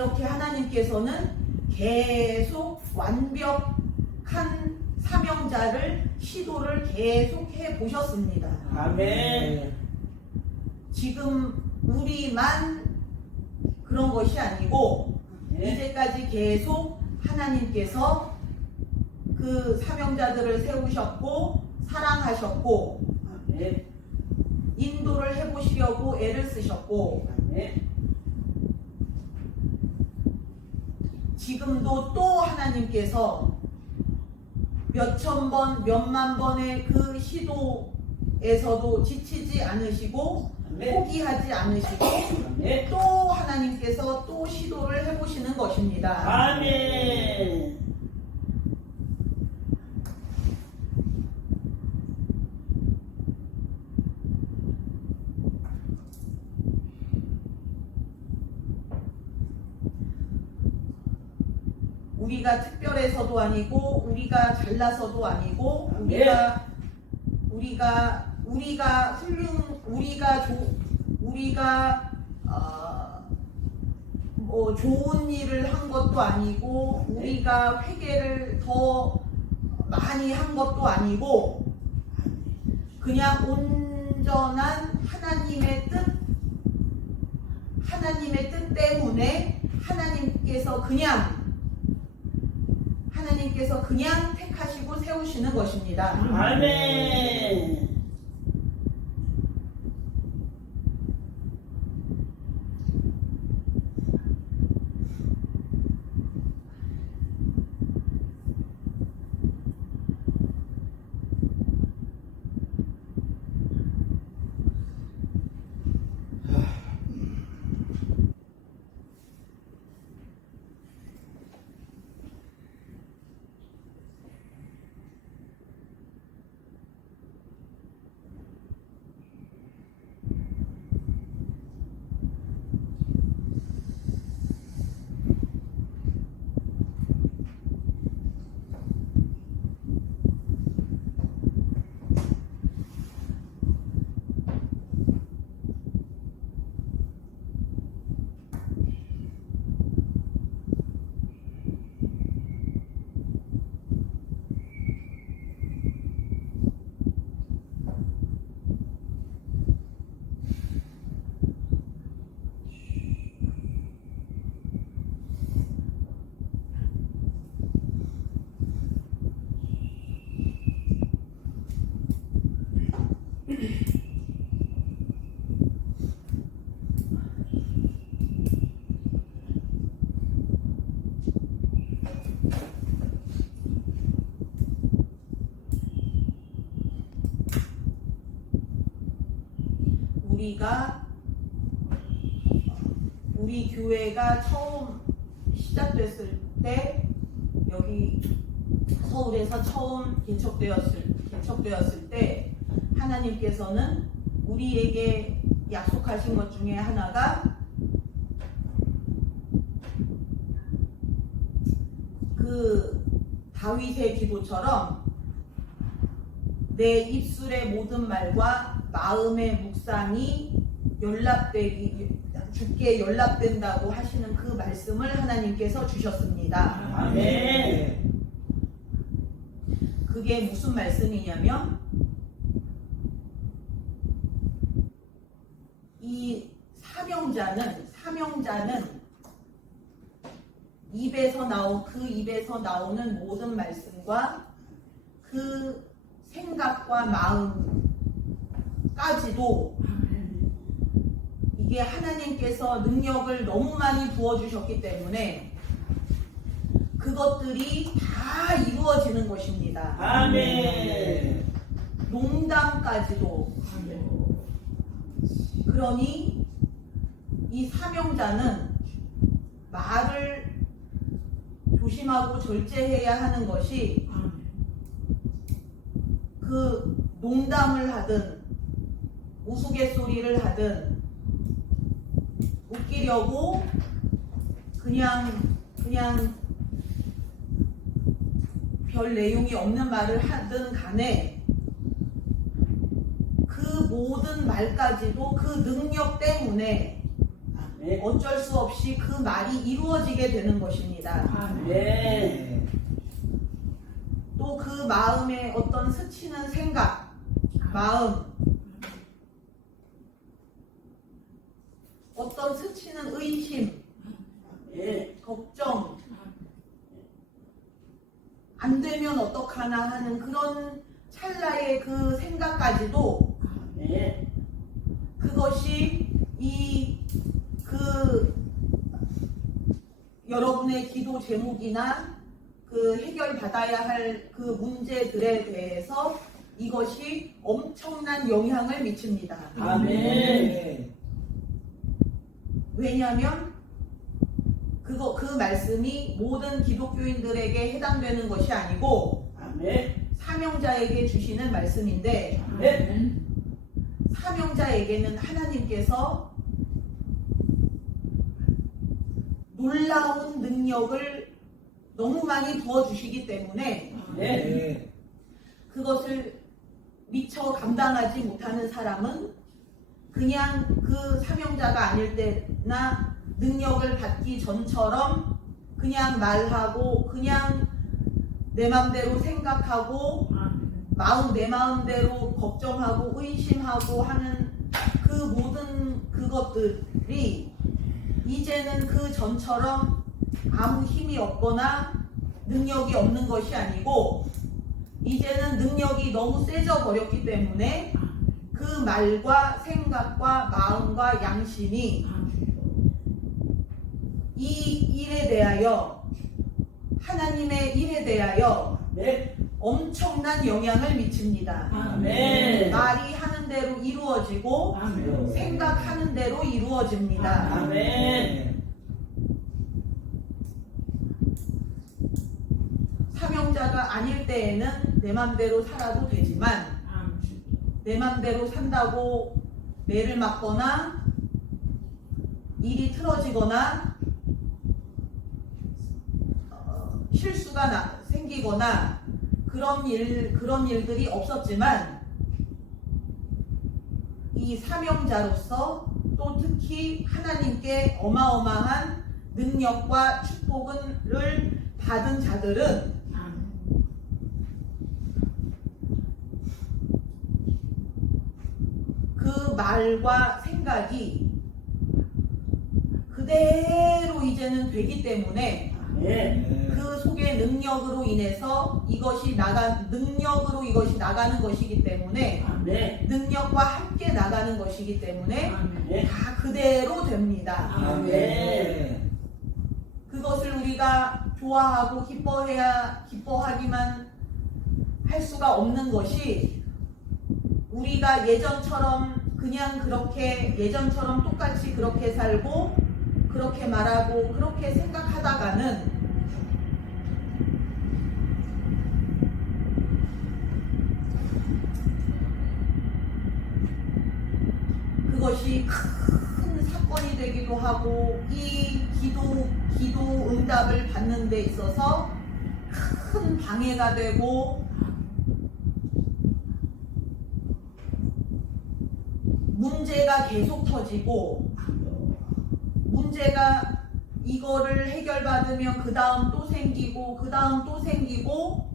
그렇게 하나님께서는 계속 완벽한 사명자를 시도를 계속 해 보셨습니다. 아멘. 지금 우리만 그런 것이 아니고 이제까지 계속 하나님께서 그 사명자들을 세우셨고 사랑하셨고 아멘. 인도를 해보시려고 애를 쓰셨고 아멘. 지금도 또 하나님께서 몇천 번, 몇만 번의 그 시도에서도 지치지 않으시고 아멘. 포기하지 않으시고 아멘. 또 하나님께서 또 시도를 해보시는 것입니다. 아멘. 우리가 특별해서도 아니고 우리가 잘나서도 아니고 우리가 뭐 좋은 일을 한 것도 아니고 우리가 회개를 더 많이 한 것도 아니고 그냥 온전한 하나님의 뜻 때문에 하나님께서 그냥 택하시고 세우시는 것입니다. 아멘. 우리 교회가 처음 시작됐을 때 여기 서울에서 처음 개척되었을 때 하나님께서는 우리에게 약속하신 것 중에 하나가 그 다윗의 기도처럼 내 입술의 모든 말과 마음의 묵상이 주께 연락된다고 하시는 그 말씀을 하나님께서 주셨습니다. 아멘. 그게 무슨 말씀이냐면 이 사명자는 입에서 나오는 모든 말씀과 그 생각과 마음까지도 이게 하나님께서 능력을 너무 많이 부어주셨기 때문에 그것들이 다 이루어지는 것입니다. 아멘. 농담까지도. 그러니 이 사명자는 말을 조심하고 절제해야 하는 것이 그 농담을 하든 우스갯소리를 하든 웃기려고 그냥 별 내용이 없는 말을 하든 간에 그 모든 말까지도 그 능력 때문에 네. 어쩔 수 없이 그 말이 이루어지게 되는 것입니다. 아멘. 또 그 마음에 어떤 스치는 생각, 마음, 어떤 스치는 의심, 예. 걱정, 안 되면 어떡하나 하는 그런 찰나의 그 생각까지도 예. 그것이 여러분의 기도 제목이나 그 해결받아야 할 그 문제들에 대해서 이것이 엄청난 영향을 미칩니다. 아멘. 왜냐하면 그 말씀이 모든 기독교인들에게 해당되는 것이 아니고 아멘. 사명자에게 주시는 말씀인데 아멘. 사명자에게는 하나님께서 놀라운 능력을 너무 많이 부어주시기 때문에 네. 그것을 미처 감당하지 못하는 사람은 그냥 그 사명자가 아닐 때나 능력을 받기 전처럼 그냥 말하고 그냥 내 마음대로 생각하고 내 마음대로 걱정하고 의심하고 하는 그 모든 그것들이 이제는 그 전처럼 아무 힘이 없거나 능력이 없는 것이 아니고 이제는 능력이 너무 세져 버렸기 때문에 그 말과 생각과 마음과 양심이 이 일에 대하여 하나님의 일에 대하여 네. 엄청난 영향을 미칩니다. 아멘. 말이 하는 대로 이루어지고 아멘. 생각하는 대로 이루어집니다. 아멘. 사명자가 아닐 때에는 내 맘대로 살아도 되지만 내 맘대로 산다고 매를 맞거나 일이 틀어지거나 실수가 생기거나 그런 일들이 없었지만 이 사명자로서 또 특히 하나님께 어마어마한 능력과 축복을 받은 자들은 그 말과 생각이 그대로 이제는 되기 때문에 네. 그 속의 능력으로 인해서 이것이 나가는 것이기 때문에 네. 능력과 함께 나가는 것이기 때문에 네. 다 그대로 됩니다. 아멘. 그것을 우리가 좋아하고 기뻐하기만 할 수가 없는 것이 우리가 예전처럼 똑같이 그렇게 살고 그렇게 말하고 그렇게 생각하다가는 그것이 큰 사건이 되기도 하고 이 기도 응답을 받는 데 있어서 큰 방해가 되고 문제가 계속 터지고 문제가 이거를 해결받으면 그 다음 또 생기고 그 다음 또 생기고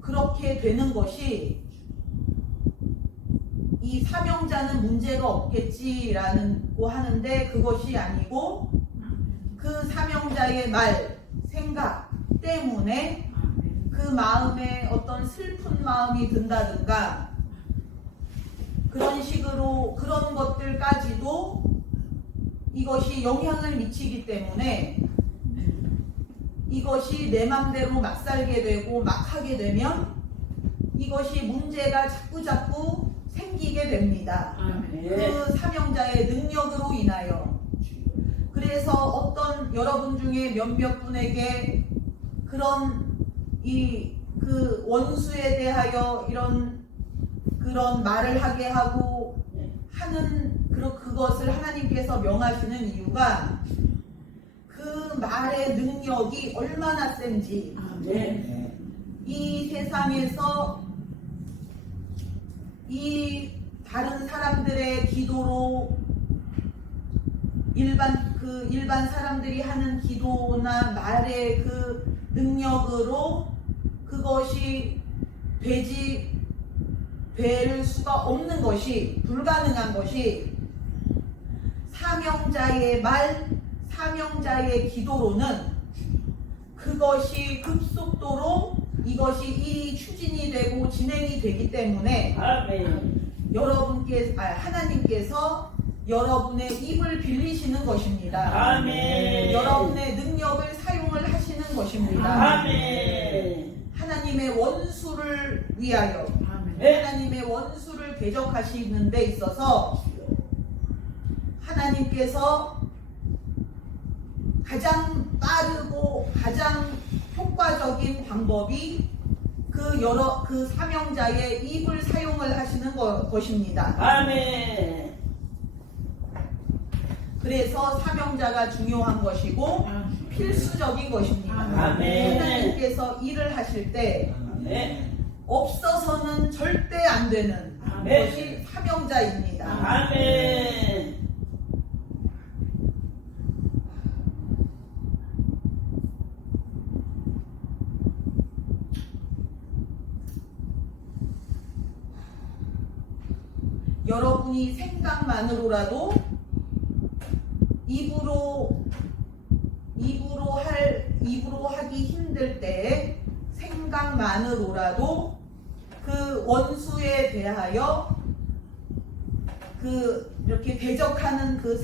그렇게 되는 것이 이 사명자는 문제가 없겠지라고 하는데 그것이 아니고 그 사명자의 말, 생각 때문에 그 마음에 어떤 슬픈 마음이 든다든가 그런 식으로 그런 것들까지도 이것이 영향을 미치기 때문에 이것이 내 맘대로 막 살게 되고 막 하게 되면 이것이 문제가 자꾸 생기게 됩니다. 그 사명자의 능력으로 인하여. 그래서 어떤 여러분 중에 몇몇 분에게 그런 그 원수에 대하여 그런 말을 하게 하고 하는 그것을 하나님께서 명하시는 이유가 그 말의 능력이 얼마나 센지 이 세상에서 이 다른 사람들의 기도로 일반 사람들이 하는 기도나 말의 그 능력으로 그것이 될 수가 없는 것이, 불가능한 것이 사명자의 말, 사명자의 기도로는 그것이 급속도로 이것이 일이 추진이 되고 진행이 되기 때문에 아멘. 하나님께서 여러분의 입을 빌리시는 것입니다. 아멘. 여러분의 능력을 사용을 하시는 것입니다. 아멘. 하나님의 원수를 위하여, 네. 하나님의 원수를 대적하시는 데 있어서 하나님께서 가장 빠르고 가장 효과적인 방법이 그 사명자의 입을 사용을 하시는 것입니다. 아멘. 그래서 사명자가 중요한 것이고 필수적인 것입니다. 아멘. 하나님께서 일을 하실 때 네. 없어서는 절대 안 되는 아멘. 것이 사명자입니다. 아멘. 여러분이 생각만으로라도 입으로 하기 힘들 때 생각만으로라도 그 원수에 대하여 이렇게 대적하는 그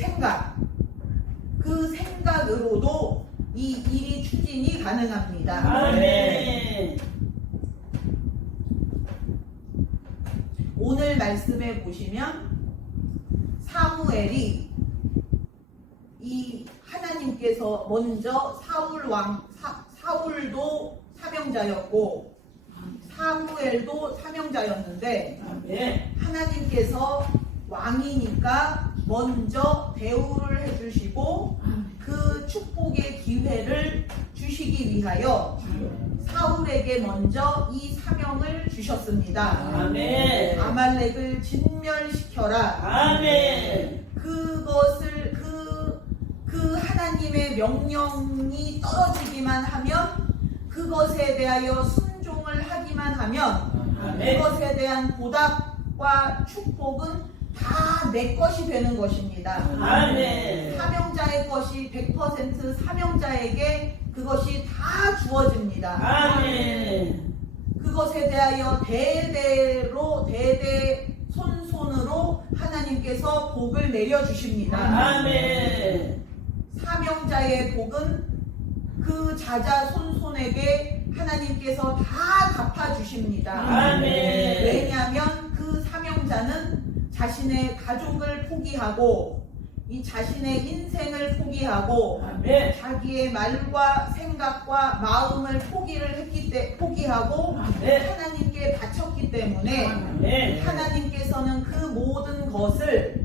생각으로도 이 일이 추진이 가능합니다. 아멘. 오늘 말씀에 보시면 사무엘이 이 하나님께서 먼저 사울도 사명자였고 사무엘도 사명자였는데 아멘. 하나님께서 왕이니까 먼저 대우를 해주시고 그 축복의 기회를 주시기 위하여 사울에게 먼저 이 사명을 주셨습니다. 아멘. 아말렉을 진멸시켜라. 아멘. 그것을 그 하나님의 명령이 떨어지기만 하면 그것에 대하여 순종을 하기만 하면 아멘. 그것에 대한 보답과 축복은 다 내 것이 되는 것입니다. 아멘. 사명자의 것이 100% 사명자에게 그것이 다 주어집니다. 아멘. 그것에 대하여 대대로 손손으로 하나님께서 복을 내려주십니다. 아멘. 사명자의 복은 그 자자 손손에게 하나님께서 다 갚아주십니다. 아멘. 왜냐하면 그 사명자는 자신의 가족을 포기하고 이 자신의 인생을 포기하고 아멘. 자기의 말과 생각과 마음을 포기하고 네. 하나님께 바쳤기 때문에 네. 하나님께서는 그 모든 것을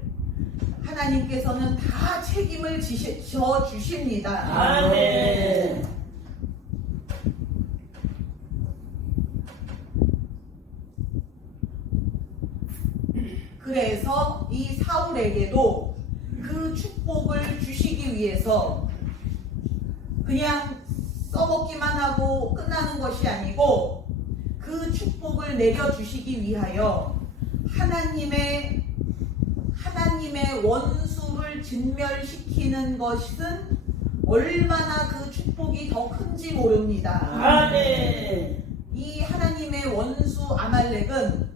하나님께서는 다 책임을 져 주십니다. 아멘. 그래서 이 사울에게도 그 축복을 주시기 위해서 그냥 써먹기만 하고 끝나는 것이 아니고 그 축복을 내려주시기 위하여 하나님의 원수를 진멸시키는 것은 얼마나 그 축복이 더 큰지 모릅니다. 아멘. 이 하나님의 원수 아말렉은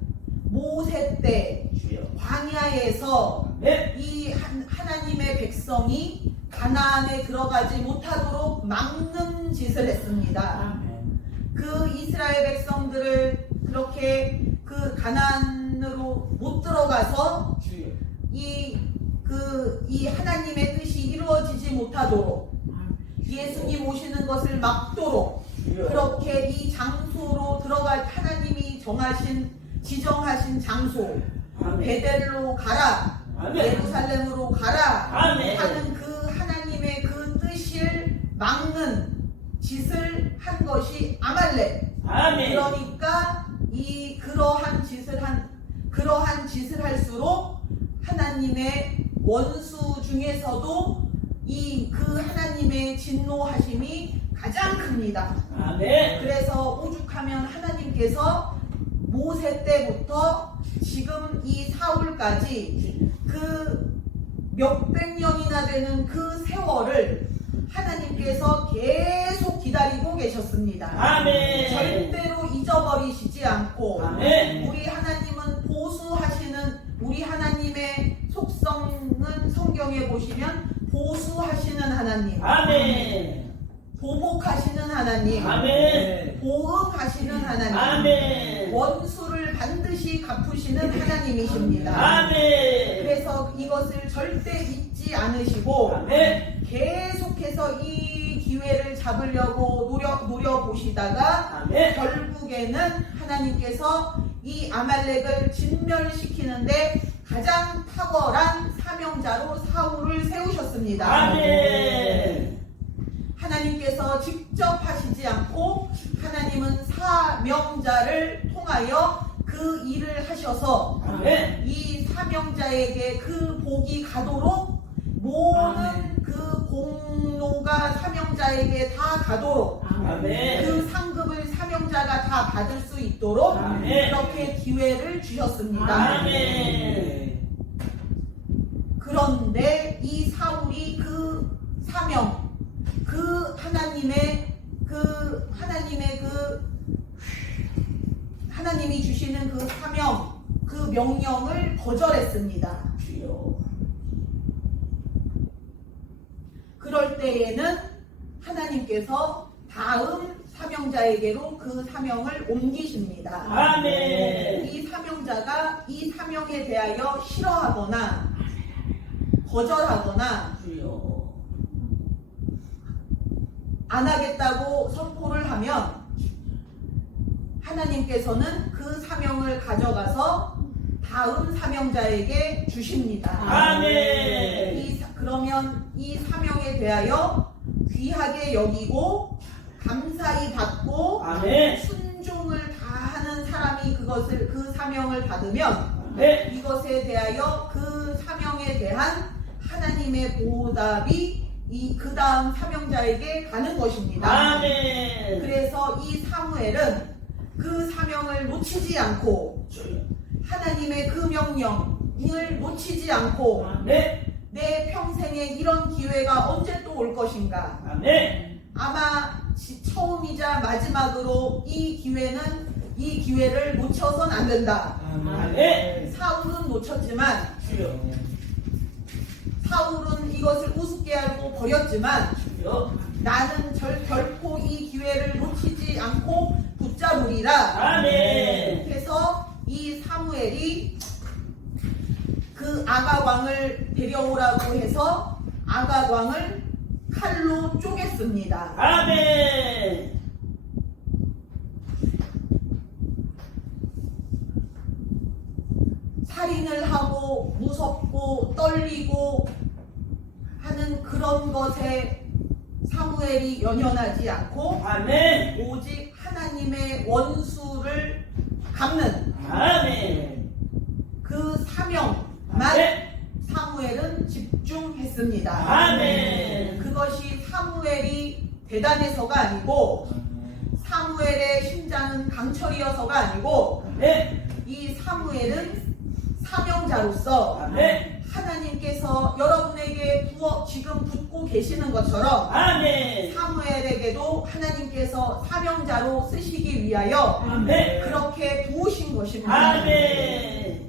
모세 때 광야에서 네. 이 하나님의 백성이 가나안에 들어가지 못하도록 막는 짓을 했습니다. 그 이스라엘 백성들을 그렇게 그 가나안으로 못 들어가서 이 하나님의 뜻이 이루어지지 못하도록 예수님 오시는 것을 막도록 그렇게 이 장소로 들어갈 하나님이 지정하신 장소 베델로 가라, 아멘. 예루살렘으로 가라 아멘. 하는 그 하나님의 그 뜻을 막는 짓을 한 것이 아말렉. 아멘. 그러니까 그러한 짓을 할수록 하나님의 원수 중에서도 그 하나님의 진노하심이 가장 큽니다. 아멘. 그래서 오죽하면 하나님께서 모세 때부터 지금 이 사울까지 그 몇백 년이나 되는 그 세월을 하나님께서 계속 기다리고 계셨습니다. 아멘. 절대로 잊어버리시지 않고 아멘. 우리 하나님은 보수하시는, 우리 하나님의 속성은 성경에 보시면 보수하시는 하나님, 아멘. 보복하시는 하나님, 아멘. 보응하시는 하나님, 아멘. 원수를 반드시 갚으시는 하나님이십니다. 아멘. 그래서 이것을 절대 잊지 않으시고 아멘. 계속해서 이 기회를 잡으려고 노려보시다가 아멘. 결국에는 하나님께서 이 아말렉을 진멸시키는데 가장 탁월한 사명자로 사울을 세우셨습니다. 아멘. 하나님께서 직접 하시지 않고 하나님은 사명자를 통하여 그 일을 하셔서 아멘. 이 사명자에게 그 복이 가도록 모든 그 공로가 사명자에게 다 가도록 아멘. 그 상급을 사명자가 다 받을 수 있도록 아멘. 그렇게 기회를 주셨습니다. 아멘. 그런데 이 사울이 그 사명, 그 하나님이 주시는 그 사명, 그 명령을 거절했습니다. 주여. 그럴 때에는 하나님께서 다음 사명자에게로 그 사명을 옮기십니다. 아멘. 이 사명자가 이 사명에 대하여 싫어하거나 거절하거나 주여. 안 하겠다고 선포를 하면 하나님께서는 그 사명을 가져가서 다음 사명자에게 주십니다. 아멘. 그러면 이 사명에 대하여 귀하게 여기고 감사히 받고 아멘. 순종을 다하는 사람이 그 사명을 받으면 아멘. 이것에 대하여 그 사명에 대한 하나님의 보답이 그 다음 사명자에게 가는 것입니다. 아멘. 그래서 이 사무엘은 그 사명을 놓치지 않고 주여. 하나님의 그 명령을 놓치지 않고 아멘. 내 평생에 이런 기회가 언제 또 올 것인가, 아멘. 아마 처음이자 마지막으로 이 기회를 놓쳐선 안 된다. 아멘. 사울은 놓쳤지만, 주여. 사울은 이것을 우습게 알고 버렸지만 주여. 나는 결코 이 기회를 놓치지 않고 붙잡으리라. 아멘. 해서 이 사무엘이 그 아가왕을 데려오라고 해서 아가왕을 칼로 쪼갰습니다. 아멘. 살인을 하고 무섭고 떨리고 하는 그런 것에 사무엘이 연연하지 않고 아멘. 오직 하나님의 원수를 갚는 아멘. 그 사명만 아멘. 사무엘은 집중했습니다. 아멘. 그것이 사무엘이 대단해서가 아니고 사무엘의 심장은 강철이어서가 아니고 아멘. 이 사무엘은 사명자로서 아멘. 하나님께서 여러분에게 지금 붙고 계시는 것처럼 아멘. 사무엘에게도 하나님께서 사명자로 쓰시기 위하여 아멘. 그렇게 부으신 것입니다. 아멘.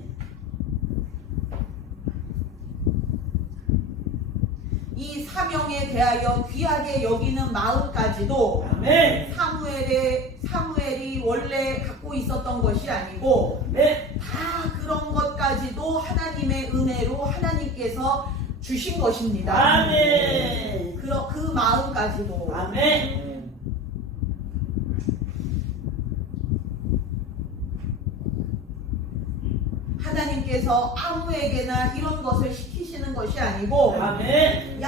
이 사명에 대하여 귀하게 여기는 마음까지도 아멘. 사무엘이 원래 갖고 있었던 것이 아니고 아멘. 다 그런 것까지도 하나님의 은혜로 하나님께서 주신 것입니다. 아멘. 그 마음까지도. 아멘. 하나님께서 아무에게나 이런 것을 시키시는 것이 아니고 아멘.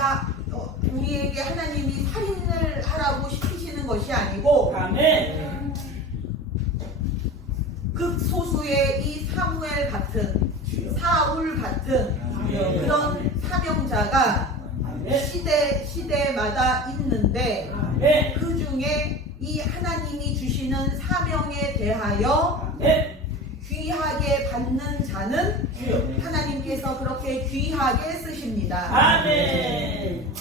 우리에게 하나님이 살인을 하라고 시키시는 것이 아니고 아멘. 극소수의 이 사무엘 같은 사울 같은 주여. 그런 사명자가 아멘. 시대마다 있는데 아멘. 그 중에 이 하나님이 주시는 사명에 대하여 아멘. 귀하게 받는 자는 주여. 하나님께서 그렇게 귀하게 쓰십니다. 아멘.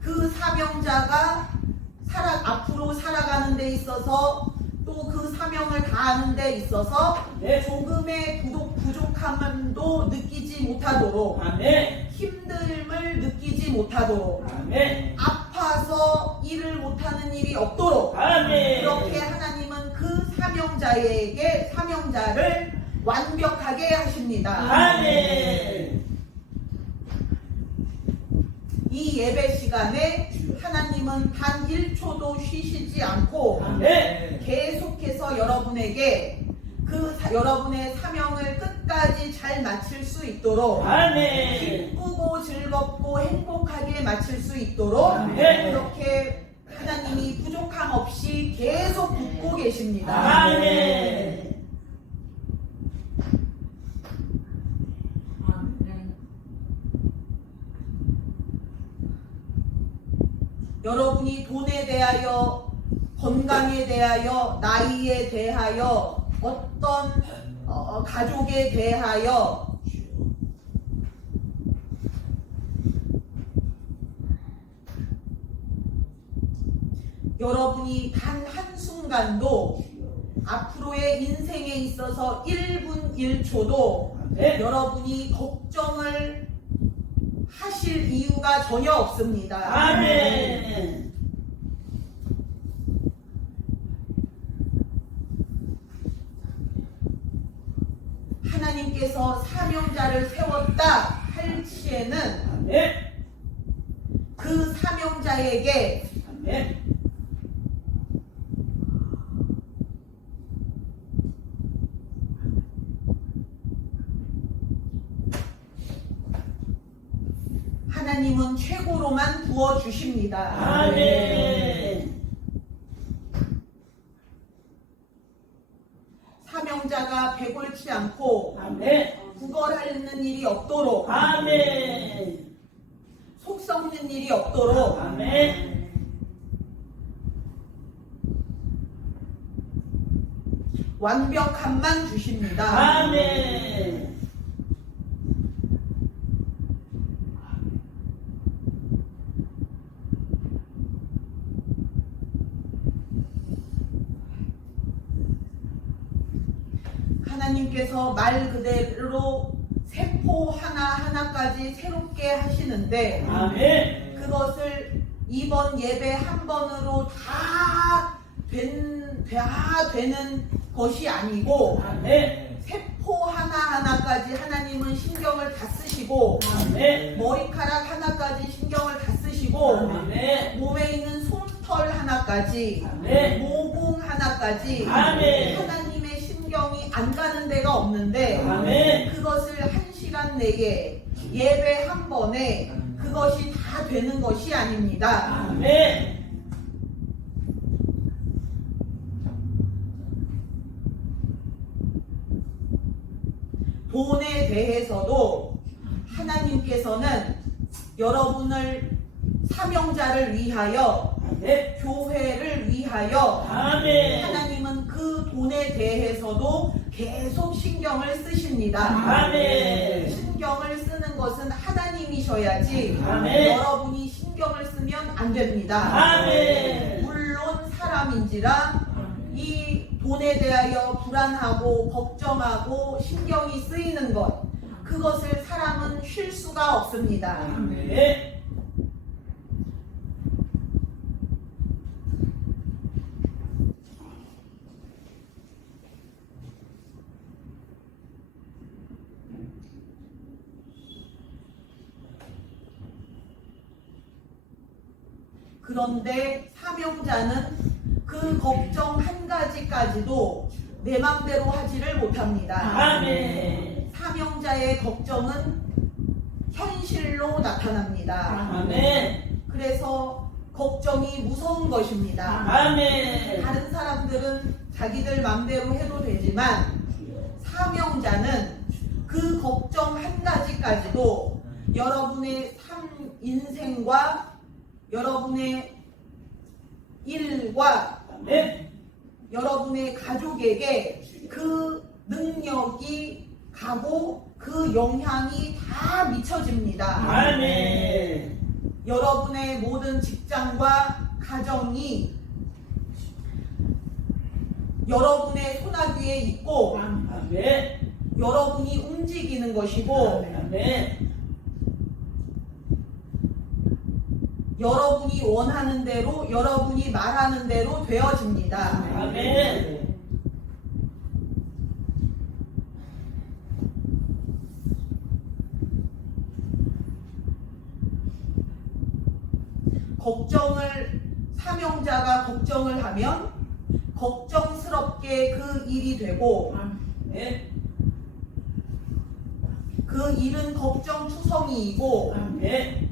그 사명자가 앞으로 살아가는 데 있어서 또 그 사명을 다하는 데 있어서 네. 조금의 부족함도 느끼지 못하도록 아멘. 힘듦을 느끼지 못하도록 아멘. 아파서 일을 못하는 일이 없도록 아멘. 그렇게 하나님은 그 사명자를 완벽하게 하십니다. 아멘. 이 예배 시간에 하나님은 단 1초도 쉬시지 않고 아멘. 계속해서 여러분에게 여러분의 사명을 끝까지 잘 마칠 수 있도록 아멘. 기쁘고 즐겁고 행복하게 마칠 수 있도록 아멘. 그렇게 하나님이 부족함 없이 계속 붙고 계십니다. 아멘. 여러분이 돈에 대하여, 건강에 대하여, 나이에 대하여, 어떤 가족에 대하여 여러분이 단 한순간도 앞으로의 인생에 있어서 1분 1초도 아멘. 여러분이 걱정을 하실 이유가 전혀 없습니다. 아멘. 하나님께서 사명자를 세웠다 할 시에는 아멘. 그 사명자에게 아멘. 하나님은 최고로만 부어주십니다. 아멘. 사명자가 배골치 않고 아멘. 구걸하는 일이 없도록 아멘. 속 썩는 일이 없도록 아멘. 완벽함만 주십니다. 아멘. 하나님께서 말 그대로 세포 하나하나까지 새롭게 하시는데 아멘. 그것을 이번 예배 한 번으로 다 되는 것이 아니고 아멘. 세포 하나하나까지 하나님은 신경을 다 쓰시고 아멘. 머리카락 하나까지 신경을 다 쓰시고 아멘. 몸에 있는 솜털 하나까지 아멘. 모공 하나까지 아멘. 하나님의 신경이 안 가는 데가 없는데 아멘. 그것을 1시간 내에 예배 한 번에 그것이 다 되는 것이 아닙니다. 아멘. 돈에 대해서도 하나님께서는 여러분을 사명자를 위하여 아멘. 교회를 위하여 아멘. 하나님은 그 돈에 대해서도 계속 신경을 쓰십니다. 아멘. 신경을 쓰는 것은 하나님이셔야지 아멘. 여러분이 신경을 쓰면 안 됩니다. 아멘. 물론 사람인지라 이 돈에 대하여 불안하고 걱정하고 신경이 쓰이는 것 그것을 사람은 쉴 수가 없습니다. 아멘. 그런데 사명자는 그 걱정 한 가지까지도 내 맘대로 하지를 못합니다. 아멘. 사명자의 걱정은 현실로 나타납니다. 아멘. 그래서 걱정이 무서운 것입니다. 아멘. 다른 사람들은 자기들 맘대로 해도 되지만 사명자는 그 걱정 한 가지까지도 여러분의 인생과 여러분의 일과 아멘. 여러분의 가족에게 그 능력이 가고 그 영향이 다 미쳐집니다. 아멘. 여러분의 모든 직장과 가정이 여러분의 손아귀에 있고 아멘. 여러분이 움직이는 것이고 아멘. 여러분이 원하는 대로 여러분이 말하는 대로 되어집니다. 아멘. 사명자가 걱정을 하면 걱정스럽게 그 일이 되고 아멘. 그 일은 걱정투성이이고 아멘.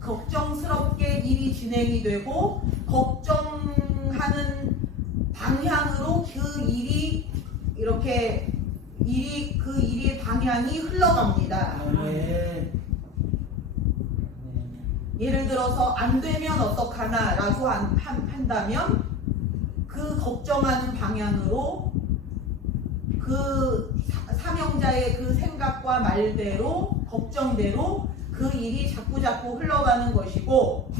걱정스럽게 일이 진행이 되고 걱정하는 방향으로 그 일이 이렇게 그 일의 방향이 흘러갑니다. 아멘. 예를 들어서 안 되면 어떡하나 라고 한다면 그 걱정하는 방향으로 그 사명자의 그 생각과 말대로 걱정대로 그 일이 자꾸자꾸 흘러가는 것이고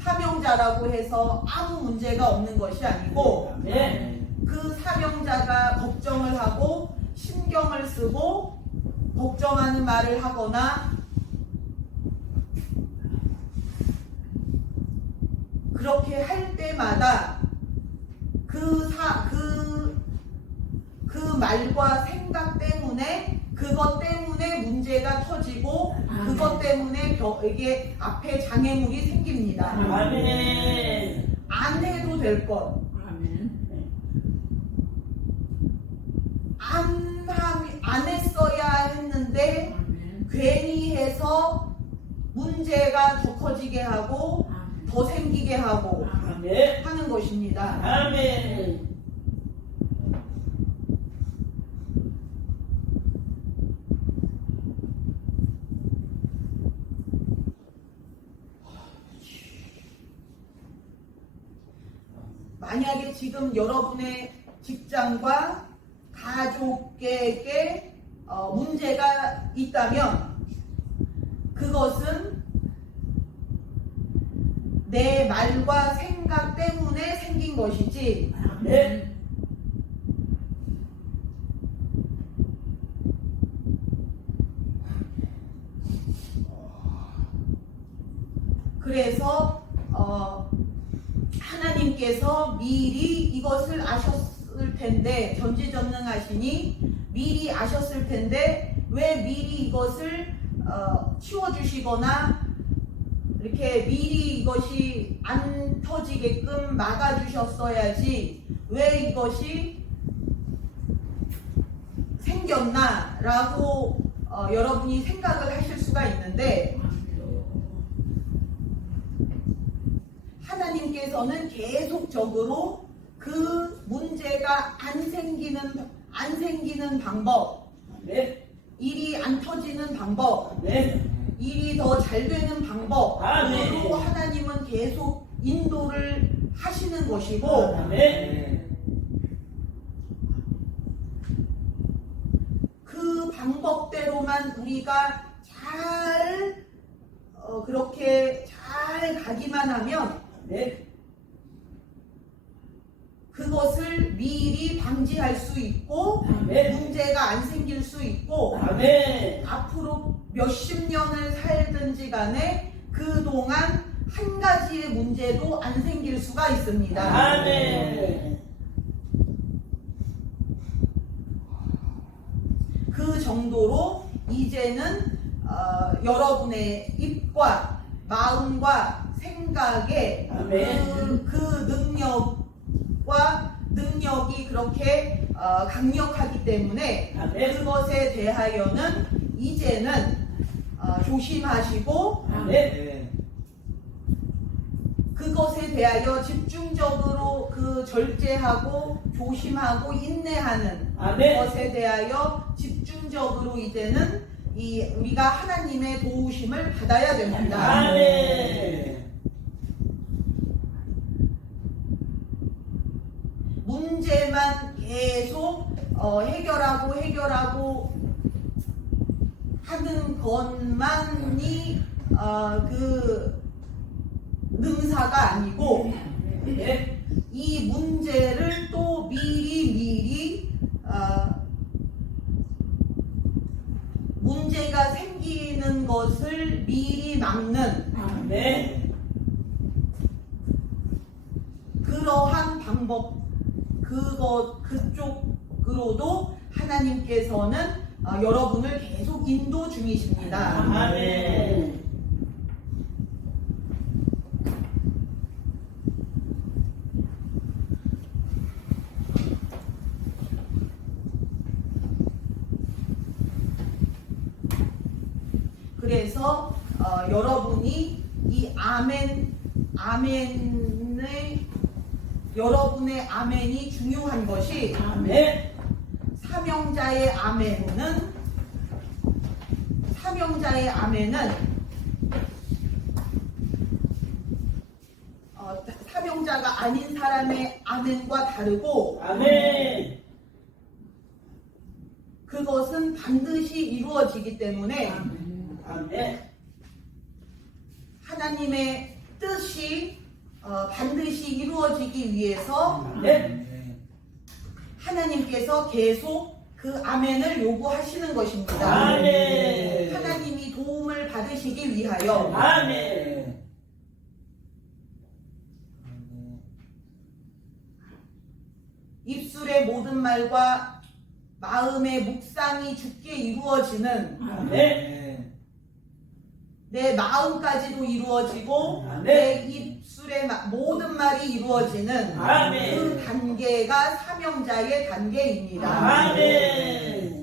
사명자라고 해서 아무 문제가 없는 것이 아니고 그 사명자가 걱정을 하고 신경을 쓰고 걱정하는 말을 하거나 그렇게 할 때마다 그 말과 생각 때문에 그것 때문에 문제가 터지고 그것 때문에 이게 앞에 장애물이 생깁니다. 아멘. 안 해도 될 것, 안 했어야 했는데 괜히 해서 문제가 더 커지게 하고 더 생기게 하고 아멘. 하는 것입니다. 아멘. 만약에 지금 여러분의 직장과 가족에게 문제가 있다면 그것은 내 말과 생각 때문에 생긴 것이지 아멘. 그래서 하나님께서 미리 이것을 아셨을 텐데 전지전능하시니 미리 아셨을 텐데 왜 미리 이것을 치워주시거나 이렇게 미리 이것이 안 터지게끔 막아주셨어야지 왜 이것이 생겼나 라고 여러분이 생각을 하실 수가 있는데 하나님께서는 계속적으로 그 문제가 안 생기는 방법, 일이 안 터지는 방법, 일이 더 잘 되는 방법으로 하나님은 계속 인도를 하시는 것이고 그 방법대로만 우리가 잘 그렇게 잘 가기만 하면 그것을 미리 방지할 수 있고 문제가 안 생길 수 있고 앞으로 몇십 년을 살든지 간에 그동안 한 가지의 문제도 안 생길 수가 있습니다. 그 정도로 이제는 여러분의 입과 마음과 생각에 그 능력이 그렇게 강력하기 때문에 그것에 대하여는 이제는 조심하시고 그것에 대하여 집중적으로 그 절제하고 조심하고 인내하는 아멘. 것에 대하여 집중적으로 이제는 우리가 하나님의 도우심을 받아야 됩니다. 아멘. 문제만 계속 해결하고 하는 것만이 그 능사가 아니고 네. 이 문제를 또 미리 문제가 생기는 것을 미리 막는 네. 그러한 방법 그쪽으로도 하나님께서는 여러분을 계속 인도 중이십니다. 아멘. 그래서 여러분이 이 여러분의 아멘이 중요한 것이 아멘. 사명자의 아멘은 사명자가 아닌 사람의 아멘과 다르고 아멘. 그것은 반드시 이루어지기 때문에 아멘. 하나님의 뜻이 반드시 이루어지기 위해서 아멘. 하나님께서 계속 그 아멘을 요구하시는 것입니다. 아멘. 하나님이 도움을 받으시기 위하여 아멘. 입술의 모든 말과 마음의 묵상이 주께 이루어지는 아멘. 내 마음까지도 이루어지고 아멘. 내 입술의 모든 말이 이루어지는 아멘. 그 단계가 사명자의 단계입니다. 아멘.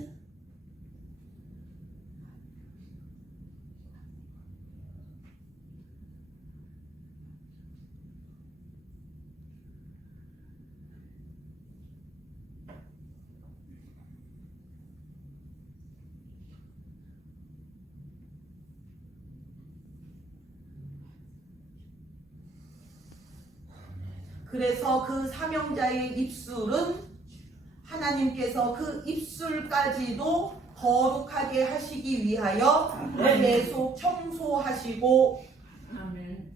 그래서 그 사명자의 입술은 하나님께서 그 입술까지도 거룩하게 하시기 위하여 계속 청소하시고 아멘.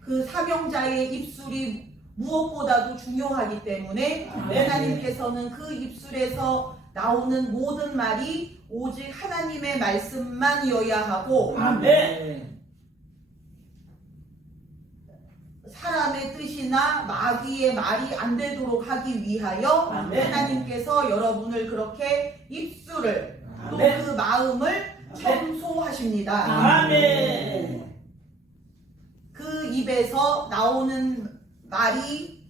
그 사명자의 입술이 무엇보다도 중요하기 때문에 하나님께서는 그 입술에서 나오는 모든 말이 오직 하나님의 말씀만이어야 하고 아멘. 사람의 뜻이나 마귀의 말이 안 되도록 하기 위하여 하나님께서 여러분을 그렇게 입술을 또 그 마음을 청소하십니다. 아멘. 그 입에서 나오는 말이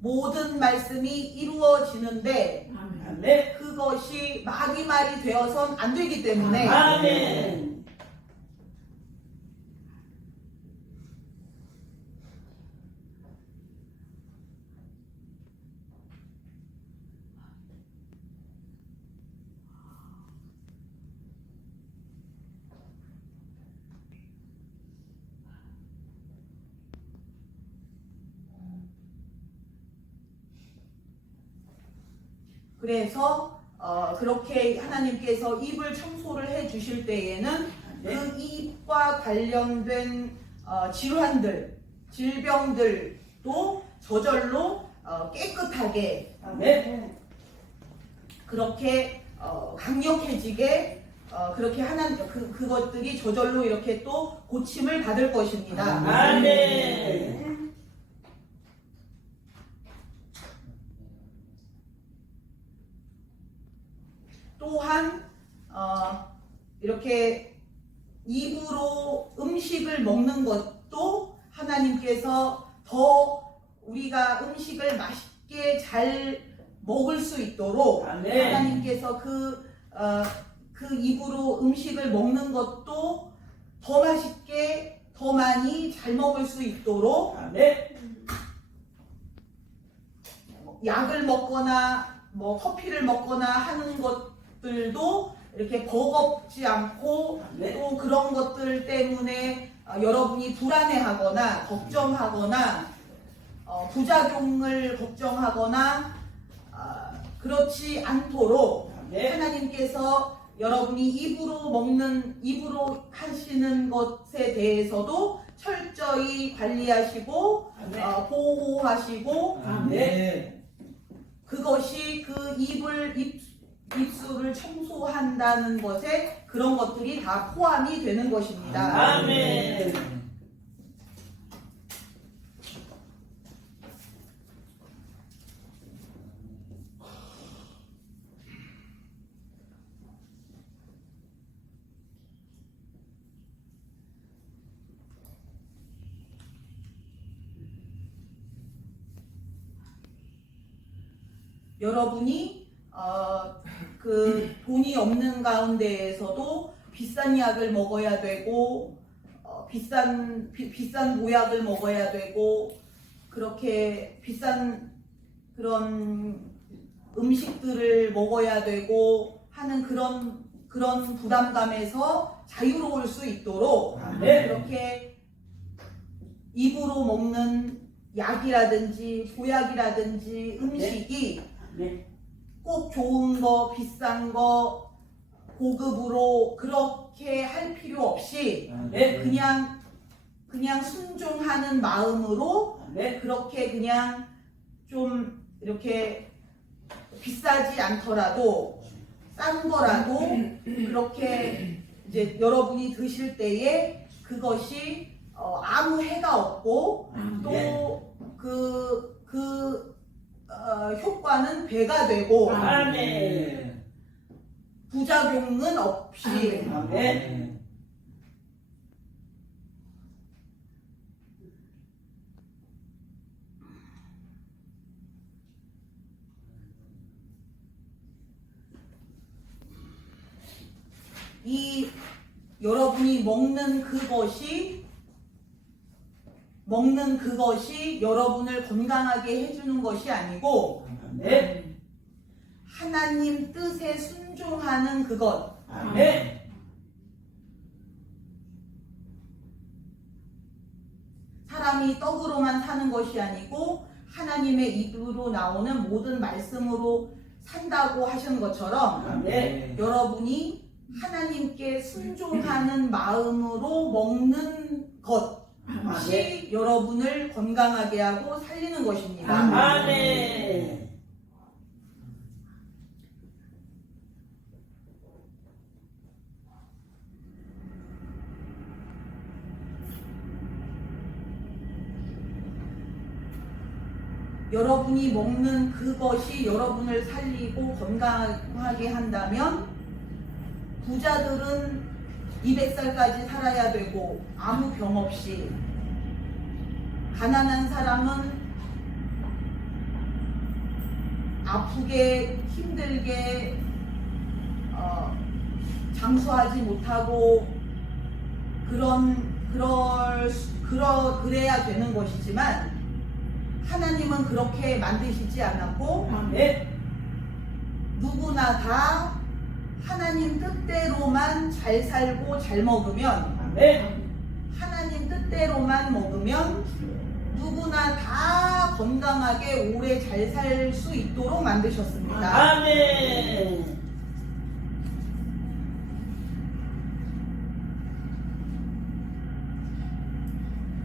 모든 말씀이 이루어지는데 아멘. 그것이 마귀 말이 되어선 안 되기 때문에 아멘. 그래서 그렇게 하나님께서 입을 청소를 해 주실 때에는 그 입과 관련된 질환들, 질병들도 저절로 깨끗하게 그렇게 강력해지게 그렇게 그것들이 저절로 이렇게 또 고침을 받을 것입니다. 아멘. 또한 이렇게 입으로 음식을 먹는 것도 하나님께서 더 우리가 음식을 맛있게 잘 먹을 수 있도록 아멘. 하나님께서 그 입으로 음식을 먹는 것도 더 맛있게 더 많이 잘 먹을 수 있도록 아멘. 약을 먹거나 뭐 커피를 먹거나 하는 것들도 이렇게 버겁지 않고 네. 또 그런 것들 때문에 여러분이 불안해하거나 걱정하거나 부작용을 걱정하거나 그렇지 않도록 네. 하나님께서 여러분이 입으로 하시는 것에 대해서도 철저히 관리하시고 아멘. 보호하시고 아멘. 그것이 그 입술을 청소한다는 것에 그런 것들이 다 포함이 되는 것입니다. 아멘. 여러분이 그 돈이 없는 가운데에서도 비싼 약을 먹어야 되고 비싼 보약을 먹어야 되고 그렇게 비싼 그런 음식들을 먹어야 되고 하는 그런 부담감에서 자유로울 수 있도록 네. 그렇게 입으로 먹는 약이라든지 보약이라든지 음식이 네. 꼭 좋은 거, 비싼 거, 고급으로 그렇게 할 필요 없이 네. 그냥 순종하는 마음으로 네. 그렇게 그냥 좀 이렇게 비싸지 않더라도 싼 거라도 그렇게 이제 여러분이 드실 때에 그것이 아무 해가 없고 또 효과는 배가 되고 아멘. 부작용은 없이 아멘. 이 여러분이 먹는 그것이 여러분을 건강하게 해주는 것이 아니고 아멘. 하나님 뜻에 순종하는 그것 아멘. 사람이 떡으로만 사는 것이 아니고 하나님의 입으로 나오는 모든 말씀으로 산다고 하신 것처럼 아멘. 여러분이 하나님께 순종하는 마음으로 먹는 것이 여러분을 건강하게 하고 살리는 것입니다. 아멘. 여러분이 먹는 그것이 여러분을 살리고 건강하게 한다면 부자들은 200살까지 살아야 되고 아무 병 없이 가난한 사람은 아프게 힘들게 장수하지 못하고 그래야 되는 것이지만 하나님은 그렇게 만드시지 않았고 아멘. 누구나 다 하나님 뜻대로만 잘 살고 잘 먹으면 아멘. 하나님 뜻대로만 먹으면 누구나 다 건강하게 오래 잘 살 수 있도록 만드셨습니다. 아멘.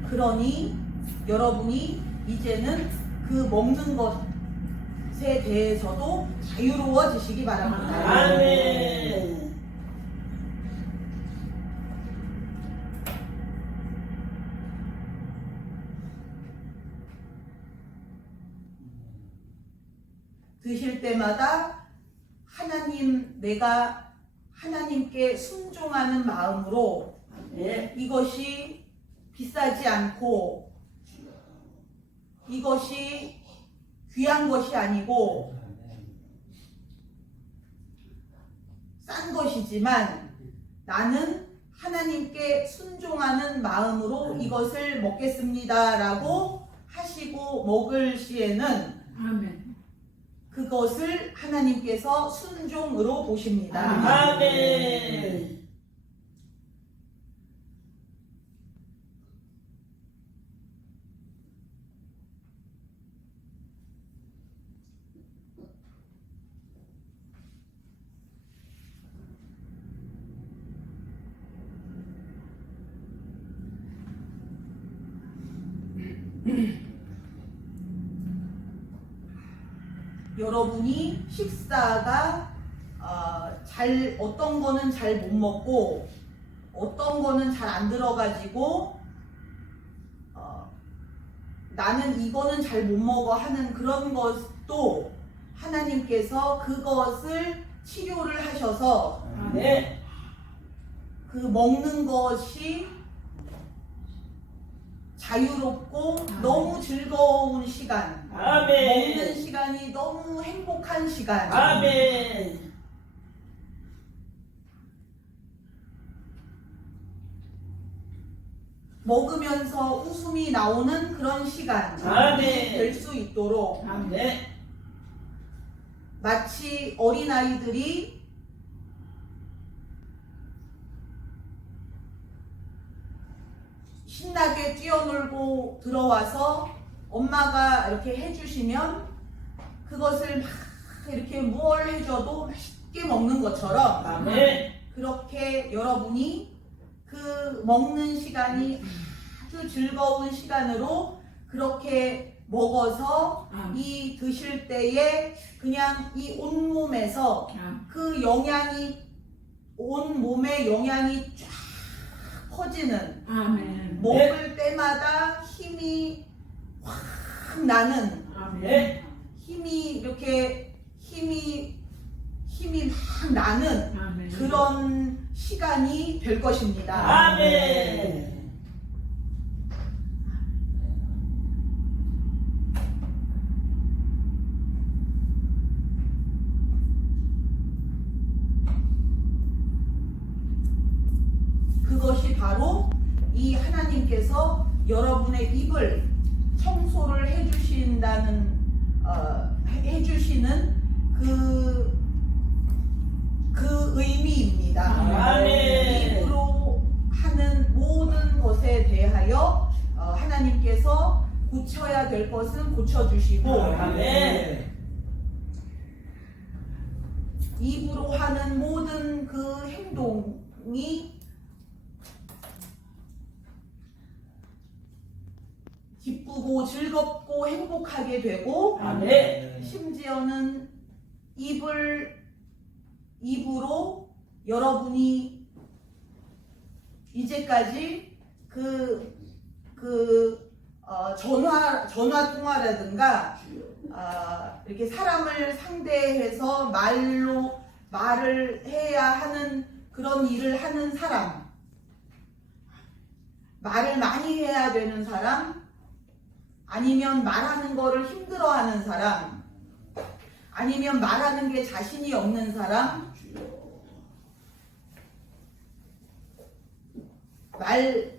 그러니 여러분이 이제는 그 먹는 것에 대해서도 자유로워지시기 바랍니다. 아멘. 드실 때마다 내가 하나님께 순종하는 마음으로 네. 이것이 비싸지 않고 이것이 귀한 것이 아니고 딴 것이지만 나는 하나님께 순종하는 마음으로 이것을 먹겠습니다라고 하시고 먹을 시에는 아멘. 그것을 하나님께서 순종으로 보십니다. 아멘. 여러분이 식사가 어떤 거는 잘 못 먹고 어떤 거는 잘 안 들어가지고 나는 이거는 잘 못 먹어 하는 그런 것도 하나님께서 그것을 치료를 하셔서 네. 그 먹는 것이 자유롭고 너무 즐거운 시간, 아멘. 먹는 시간이 너무 행복한 시간, 아멘. 먹으면서 웃음이 나오는 그런 시간이 아멘. 될 수 있도록 아멘. 마치 어린아이들이 신나게 뛰어놀고 들어와서 엄마가 이렇게 해주시면 그것을 막 이렇게 뭘 해줘도 맛있게 먹는 것처럼 아멘. 그렇게 여러분이 그 먹는 시간이 아주 즐거운 시간으로 그렇게 먹어서 이 드실 때에 그냥 이 온몸에서 그 영양이 온 몸에 영양이 쫙 퍼지는 아멘. 먹을 때마다 힘이 확 나는 네. 힘이 이렇게 힘이 막 나는 아멘. 그런 시간이 될 것입니다. 아멘. 그것이 바로 이 하나님께서 여러분의 입을 청소를 해주시는 그 의미입니다. 아멘. 입으로 하는 모든 것에 대하여 하나님께서 고쳐야 될 것은 고쳐주시고 아멘. 입으로 하는 모든 그 행동이 기쁘고 즐겁고 행복하게 되고 아멘. 심지어는 입으로 여러분이 이제까지 전화 통화라든가 이렇게 사람을 상대해서 말을 해야 하는 그런 일을 하는 사람, 말을 많이 해야 되는 사람, 아니면 말하는 거를 힘들어하는 사람, 아니면 말하는 게 자신이 없는 사람,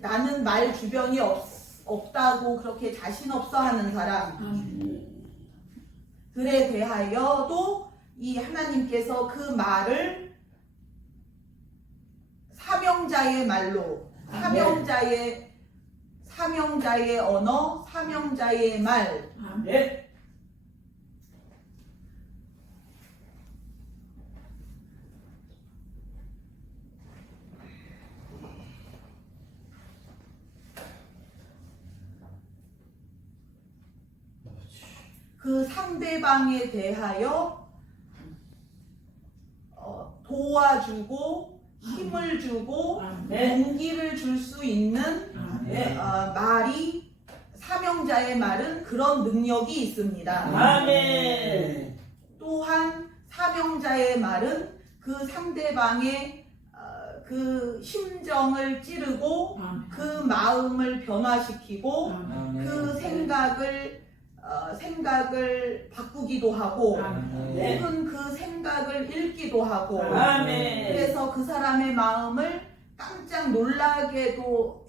나는 말 주변이 없다고 그렇게 자신 없어 하는 사람들에 대하여도 이 하나님께서 그 말을 사명자의 말로, 사명자의 언어, 사명자의 말, 네. 그 상대방에 대하여 도와주고 힘을 주고 용기를 줄 수 있는 말이 사명자의 말은 그런 능력이 있습니다. 아멘. 또한 사명자의 말은 그 상대방의 그 심정을 찌르고 그 마음을 변화시키고 그 생각을 생각을 바꾸기도 하고 아멘. 혹은 그 생각을 읽기도 하고 아멘. 그래서 그 사람의 마음을 깜짝 놀라게도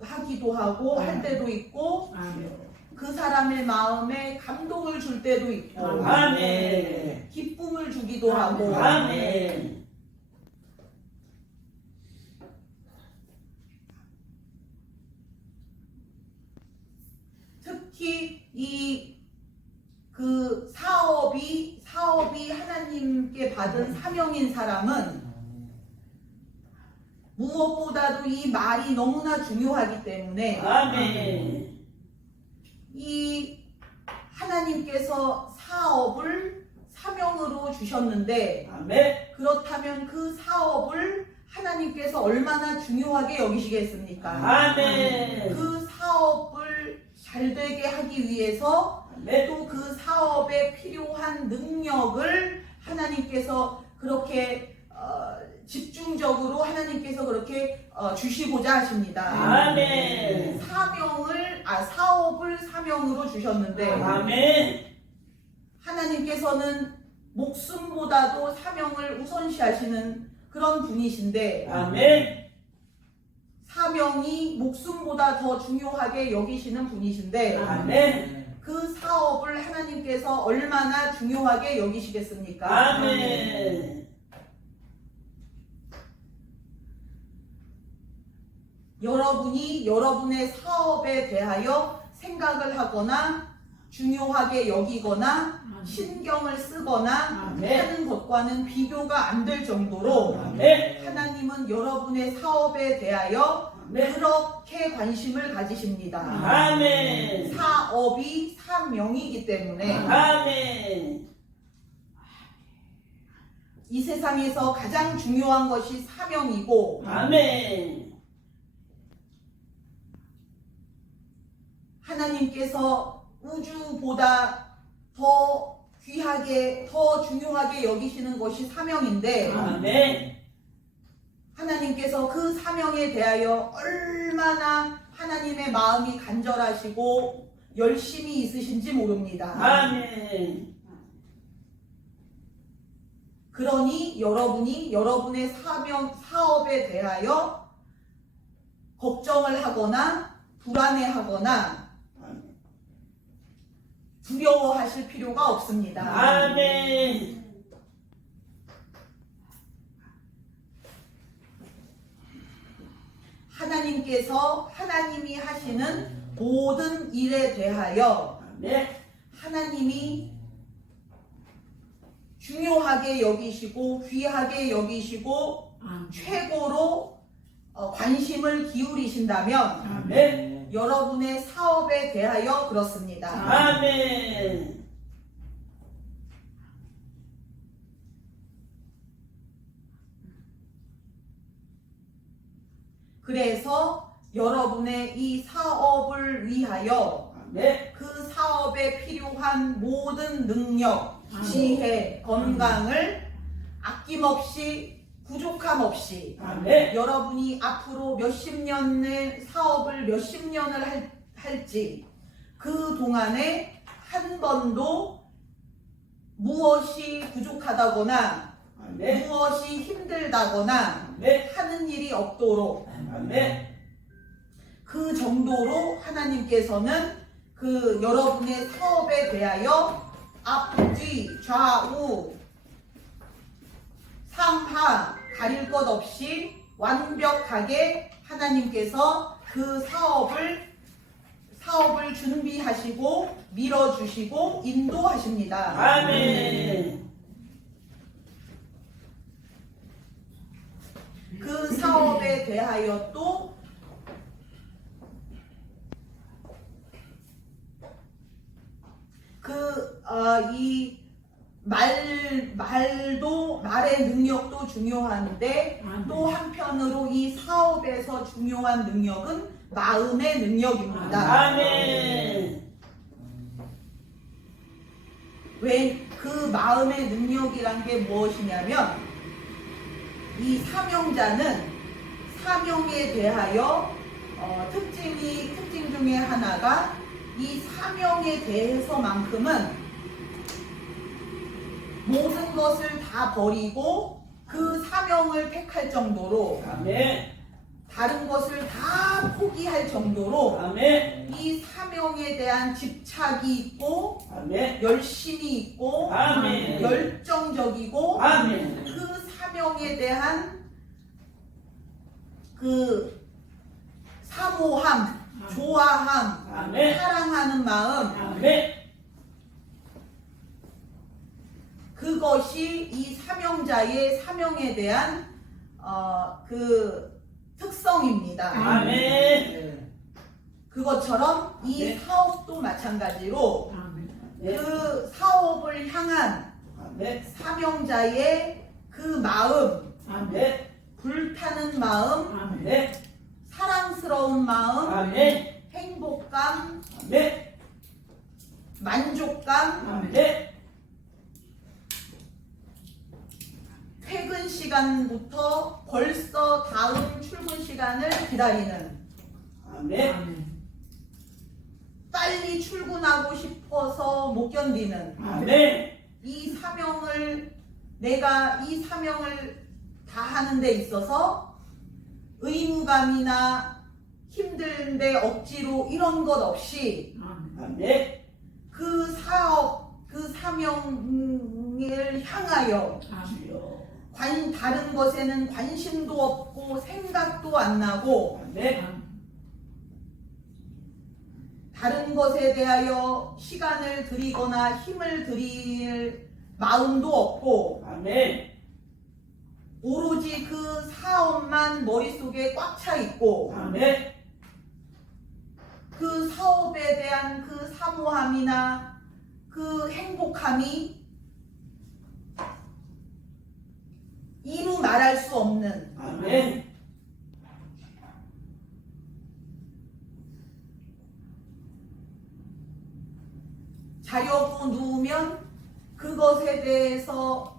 하기도 하고 할 때도 있고 그 사람의 마음에 감동을 줄 때도 있고 아멘. 기쁨을 주기도 하고 아멘. 특히 그 사업이 하나님께 받은 사명인 사람은 무엇보다도 이 말이 너무나 중요하기 때문에 아멘. 이 하나님께서 사업을 사명으로 주셨는데 아멘. 그렇다면 그 사업을 하나님께서 얼마나 중요하게 여기시겠습니까? 아멘. 그 사업을 잘 되게 하기 위해서 아멘. 또 그 사업에 필요한 능력을 하나님께서 그렇게 집중적으로 하나님께서 그렇게 주시고자 하십니다. 아멘. 사업을 사명으로 주셨는데 아멘. 하나님께서는 목숨보다도 사명을 우선시하시는 그런 분이신데 아멘. 사명이 목숨보다 더 중요하게 여기시는 분이신데 아멘. 그 사업을 하나님께서 얼마나 중요하게 여기시겠습니까? 아멘. 여러분이 여러분의 사업에 대하여 생각을 하거나 중요하게 여기거나 신경을 쓰거나 아멘. 하는 것과는 비교가 안 될 정도로 아멘. 하나님은 여러분의 사업에 대하여 아멘. 그렇게 관심을 가지십니다. 아멘. 사업이 사명이기 때문에 아멘. 이 세상에서 가장 중요한 것이 사명이고 아멘. 하나님께서 우주보다 더 귀하게 더 중요하게 여기시는 것이 사명인데 아멘. 하나님께서 그 사명에 대하여 얼마나 하나님의 마음이 간절하시고 열심히 있으신지 모릅니다. 아멘. 그러니 여러분이 여러분의 사업에 대하여 걱정을 하거나 불안해하거나 두려워하실 필요가 없습니다. 아멘. 하나님께서 하나님이 하시는 모든 일에 대하여 아멘. 하나님이 중요하게 여기시고 귀하게 여기시고 최고로 관심을 기울이신다면 아멘. 여러분의 사업에 대하여 그렇습니다. 아멘. 그래서 여러분의 이 사업을 위하여 아멘. 그 사업에 필요한 모든 능력, 지혜, 건강을 아낌없이 부족함 없이 아멘. 여러분이 앞으로 몇십 년의 사업을 몇십 년을 할지 그 동안에 한 번도 무엇이 부족하다거나 아멘. 무엇이 힘들다거나 아멘. 하는 일이 없도록 아멘. 그 정도로 하나님께서는 그 여러분의 사업에 대하여 앞, 뒤, 좌우, 상하 가릴 것 없이 완벽하게 하나님께서 그 사업을 준비하시고 밀어주시고 인도하십니다. 아멘. 그 사업에 대하여 또 이 말의 능력도 중요한데 또 한편으로 이 사업에서 중요한 능력은 마음의 능력입니다. 아멘. 왜 그 마음의 능력이란 게 무엇이냐면 이 사명자는 사명에 대하여 특징 중에 하나가 이 사명에 대해서만큼은 모든 것을 다 버리고 그 사명을 택할 정도로 아멘. 다른 것을 다 포기할 정도로 아멘. 이 사명에 대한 집착이 있고 아멘. 열심이 있고 아멘. 열정적이고 아멘. 그 사명에 대한 그 사모함, 좋아함, 아멘. 사랑하는 마음, 아멘. 그것이 이 사명자의 사명에 대한 그 특성입니다. 아멘. 그것처럼 이 네. 사업도 마찬가지로 네. 그 사업을 향한 아멘. 사명자의 그 마음, 아멘. 불타는 마음, 아멘. 사랑스러운 마음, 아멘. 행복감, 아멘. 만족감, 아멘. 퇴근 시간부터 벌써 다음 출근 시간을 기다리는, 아멘. 빨리 출근하고 싶어서 못 견디는 아멘. 이 사명을, 내가 이 사명을 다 하는 데 있어서 의무감이나 힘든데 억지로 이런 것 없이 아멘. 그 사업, 그 사명을 향하여 주여. 다른 것에는 관심도 없고 생각도 안 나고 아멘. 다른 것에 대하여 시간을 들이거나 힘을 들일 마음도 없고 아멘. 오로지 그 사업만 머릿속에 꽉 차 있고 아멘. 그 사업에 대한 그 사모함이나 그 행복함이 이루 말할 수 없는 아멘. 자려고 누우면 그것에 대해서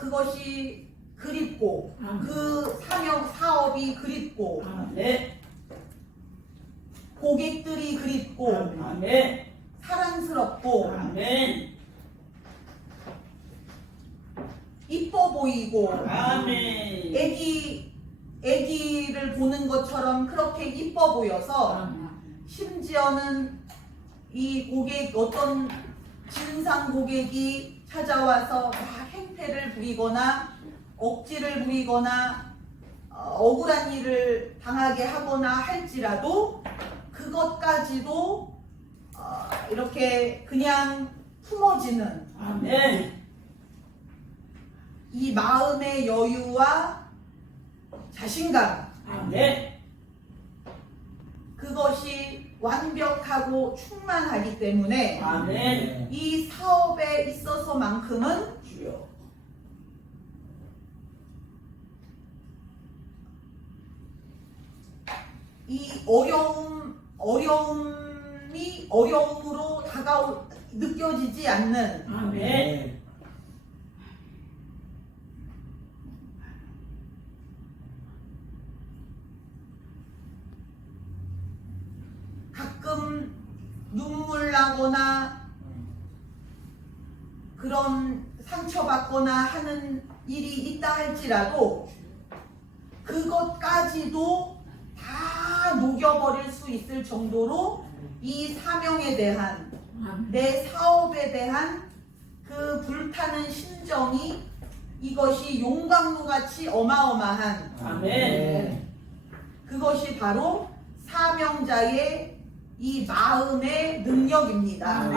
그것이 그립고 그 사업이 그립고 아멘. 고객들이 그립고 아멘. 사랑스럽고 아멘. 이뻐 보이고 아멘. 애기를 보는 것처럼 그렇게 이뻐 보여서 심지어는 이 고객, 어떤 진상 고객이 찾아와서 막 행패를 부리거나 억지를 부리거나 억울한 일을 당하게 하거나 할지라도 그것까지도 이렇게 그냥 품어지는 아멘. 이 마음의 여유와 자신감, 아멘. 그것이 완벽하고 충만하기 때문에 아멘. 이 사업에 있어서만큼은 주여. 이 어려움이 어려움으로 느껴지지 않는 아멘. 가끔 눈물 나거나 그런 상처받거나 하는 일이 있다 할지라도 그것까지도 다 녹여버릴 수 있을 정도로 이 사명에 대한, 내 사업에 대한 그 불타는 심정이, 이것이 용광로같이 어마어마한 아멘. 그것이 바로 사명자의 이 마음의 능력입니다.